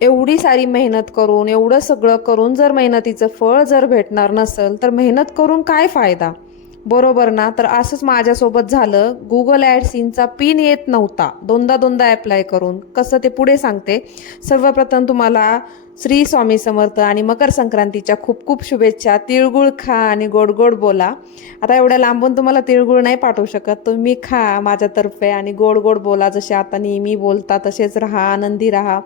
एवढी सारी मेहनत करून, एवढं सगळं करून जर मेहनतीचं फळ जर भेटणार नसेल तर मेहनत करून काय फायदा, बरोबर ना? तर असंच माझ्यासोबत झालं. गुगल ॲडसिनचा पिन येत नव्हता, दोनदा ॲप्लाय करून. कसं ते पुढे सांगते. सर्वप्रथम तुम्हाला श्री स्वामी समर्थ आणि मकर संक्रांतीच्या खूप खूप शुभेच्छा. तिळगुळ खा आणि गोड गोड बोला. आता एवढ्या लांबून तुम्हाला तिळगुळ नाही पाठवू शकत, तुम्ही खा माझ्यातर्फे आणि गोड गोड बोला. जसे आता नेहमी बोलता तसेच राहा, आनंदी राहा.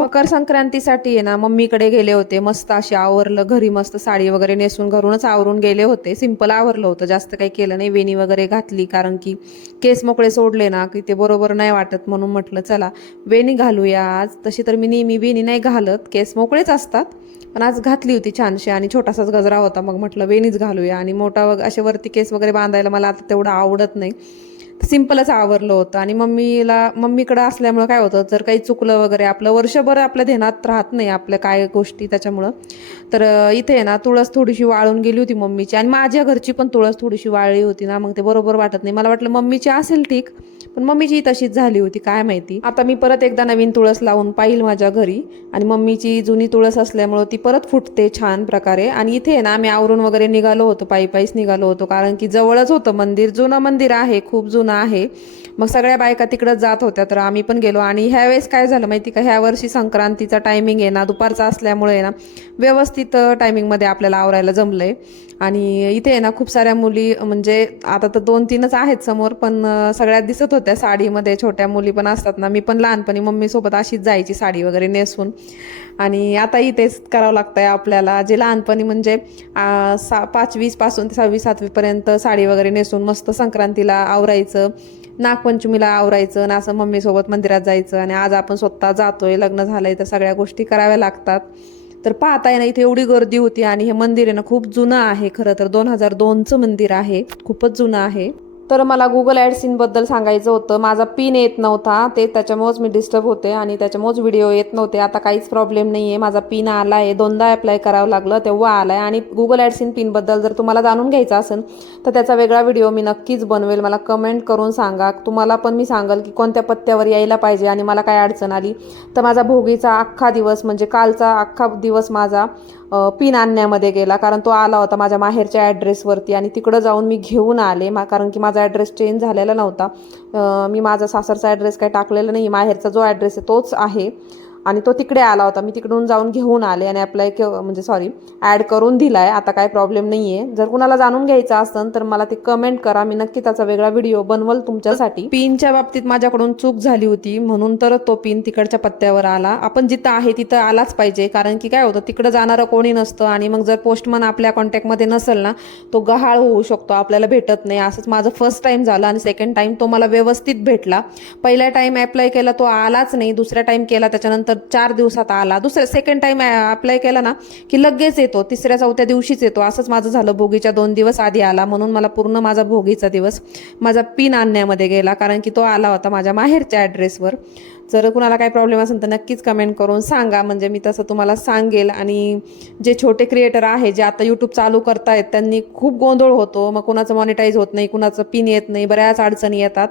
मकर संक्रांतीसाठी आहे ना मम्मीकडे गेले होते. मस्त अशी आवरलं घरी, मस्त साडी वगैरे नेसून घरूनच आवरून गेले होते. सिंपल आवरलं होतं, जास्त काही केलं नाही. वेणी वगैरे घातली, कारण की केस मोकळे सोडले ना की ते बरोबर नाही वाटत, म्हणून म्हटलं चला वेणी घालूया आज. तशी तर मी नेहमी वेणी नाही घालत, केस मोकळेच असतात, पण आज घातली होती छानशी आणि छोटासाच गजरा होता. मग म्हटलं वेणीच घालूया. आणि मोठा असे वरती केस वगैरे बांधायला मला आता तेवढं आवडत नाही, सिंपलच आवरलं होतं. आणि मम्मीकडं असल्यामुळं काय होतं, जर काही चुकलं वगैरे आपलं वर्षभर आपल्या ध्यानात राहत नाही आपल्या काय गोष्टी, त्याच्यामुळं. तर इथे आहे ना तुळस थोडीशी वाळून गेली होती मम्मीची, आणि माझ्या घरची पण तुळस थोडीशी वाळली होती ना, मग ते बरोबर वाटत नाही. मला वाटलं मम्मीची असेल ठीक, पण मम्मीची तशीच झाली होती, काय माहिती. आता मी परत एकदा नवीन तुळस लावून पाहिल माझ्या घरी, आणि मम्मीची जुनी तुळस असल्यामुळं ती परत फुटते छान प्रकारे. आणि इथे आहे ना आम्ही आवरून वगैरे निघालो होतो, पायीच निघालो होतो, कारण की जवळच होतं मंदिर. जुनं मंदिर आहे, खूप जुनं आहे. मग सगळ्या बायका तिकडंच जात होत्या, तर आम्ही पण गेलो. आणि ह्यावेळेस काय झालं माहिती का, ह्या वर्षी संक्रांतीचा टायमिंग आहे ना दुपारचा असल्यामुळे आहे ना व्यवस्थित टायमिंगमध्ये आपल्याला आवरायला जमलंय. आणि इथे आहे ना खूप साऱ्या मुली, म्हणजे आता तर 2-3च आहेत समोर, पण सगळ्यात दिसत होत्या साडीमध्ये. छोट्या मुली पण असतात ना, मी पण लहानपणी मम्मीसोबत अशीच जायची साडी वगैरे नेसून. आणि आताही तेच करावं लागतंय आपल्याला, जे लहानपणी म्हणजे 5वी पासून ते 6वी-7वी पर्यंत साडी वगैरे नेसून मस्त संक्रांतीला आवरायचं, नागपंचमीला आवरायचं ना, असं मम्मीसोबत मंदिरात जायचं. आणि आज आपण स्वतः जातोय, लग्न झालंय, तर सगळ्या गोष्टी कराव्या लागतात. तर पाहताय ना इथे एवढी गर्दी होती. आणि हे मंदिर आहे ना खूप जुनं आहे, खरं तर 2002चं मंदिर आहे, खूपच जुनं आहे. तर मला गुगल ॲडसिनबद्दल सांगायचं होतं. माझा पिन येत नव्हता, ते त्याच्यामुळेच मी डिस्टर्ब होते आणि त्याच्यामुळेच व्हिडिओ येत नव्हते. आता काहीच प्रॉब्लेम नाही आहे, माझा पिन आला आहे. 2दा ॲप्लाय करावं लागलं तेव्हा आला आहे. आणि गुगल ॲडसिन पिनबद्दल जर तुम्हाला जाणून घ्यायचं असेल तर त्याचा वेगळा व्हिडिओ मी नक्कीच बनवेल. मला कमेंट करून सांगा. तुम्हाला पण मी सांगाल की कोणत्या पत्त्यावर यायला पाहिजे आणि मला काय अडचण आली. तर माझा भोगीचा अख्खा दिवस, म्हणजे कालचा अख्खा दिवस माझा पिन आणण्यामध्ये गेला, कारण तो आला होता माझ्या माहेरच्या ॲड्रेसवरती. आणि तिकडं जाऊन मी घेऊन आले, कारण की माझा ॲड्रेस चेंज झालेला नव्हता. मी माझा सासरचा ॲड्रेस काही टाकलेला नाही, माहेरचा जो ॲड्रेस आहे तोच आहे. आणि तो तिकडे आला होता, मी तिकडून जाऊन घेऊन आले आणि ॲड करून दिलाय. आता काय प्रॉब्लेम नाही आहे. जर कुणाला जाणून घ्यायचं असेल तर मला ते कमेंट करा, मी नक्की त्याचा वेगळा व्हिडिओ बनवल तुमच्यासाठी. पिनच्या बाबतीत माझ्याकडून चूक झाली होती, म्हणून तर तो पिन तिकडच्या पत्त्यावर आला. आपण जिथं आहे तिथं आलाच पाहिजे, कारण की काय होतं तिकडं जाणारं कोणी नसतं. आणि मग जर पोस्टमन आपल्या कॉन्टॅक्टमध्ये नसेल ना, तो गहाळ होऊ शकतो, आपल्याला भेटत नाही. असंच माझं फर्स्ट टाइम झालं. आणि सेकंड टाइम तो मला व्यवस्थित भेटला. पहिला टाइम ॲप्लाय केला तो आलाच नाही, दुसऱ्या टाइम केला त्याच्यानंतर 4 दिवसात आला. सेकंड टाइम अप्लाय केला ना की लगेच येतो, 3-4 दिवशीच येतो. असंच माझं झालं, भोगीच्या 2 दिवस आधी आला. म्हणून मला पूर्ण माझा भोगीचा दिवस माझा पिन आणण्यामध्ये गेला, कारण की तो आला होता माझ्या माहेरच्या ॲड्रेसवर. जर कुणाला काही प्रॉब्लेम असेल तर नक्कीच कमेंट करून सांगा, म्हणजे मी तसं तुम्हाला सांगेल. आणि जे छोटे क्रिएटर आहे, जे आता यूट्यूब चालू करतायत, त्यांनी खूप गोंधळ होतो. मग कुणाचं मॉनिटाईज होत नाही, कुणाचं पिन येत नाही, बऱ्याच अडचणी येतात.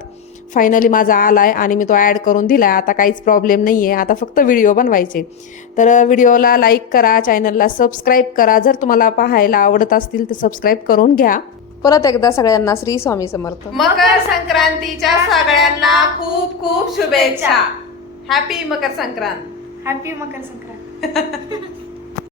फायनली माझा आलाय आणि मी तो ॲड करून दिलाय. आता काहीच प्रॉब्लेम नाही आहे, आता फक्त व्हिडिओ बनवायचे. तर व्हिडिओला लाईक करा, चॅनलला सबस्क्राईब करा. जर तुम्हाला पाहायला आवडत असतील तर सबस्क्राईब करून घ्या. परत एकदा सगळ्यांना श्री स्वामी समर्थ. मकर संक्रांतीच्या सगळ्यांना खूप खूप शुभेच्छा. हॅपी मकर संक्रांत. हॅपी मकर संक्रांत.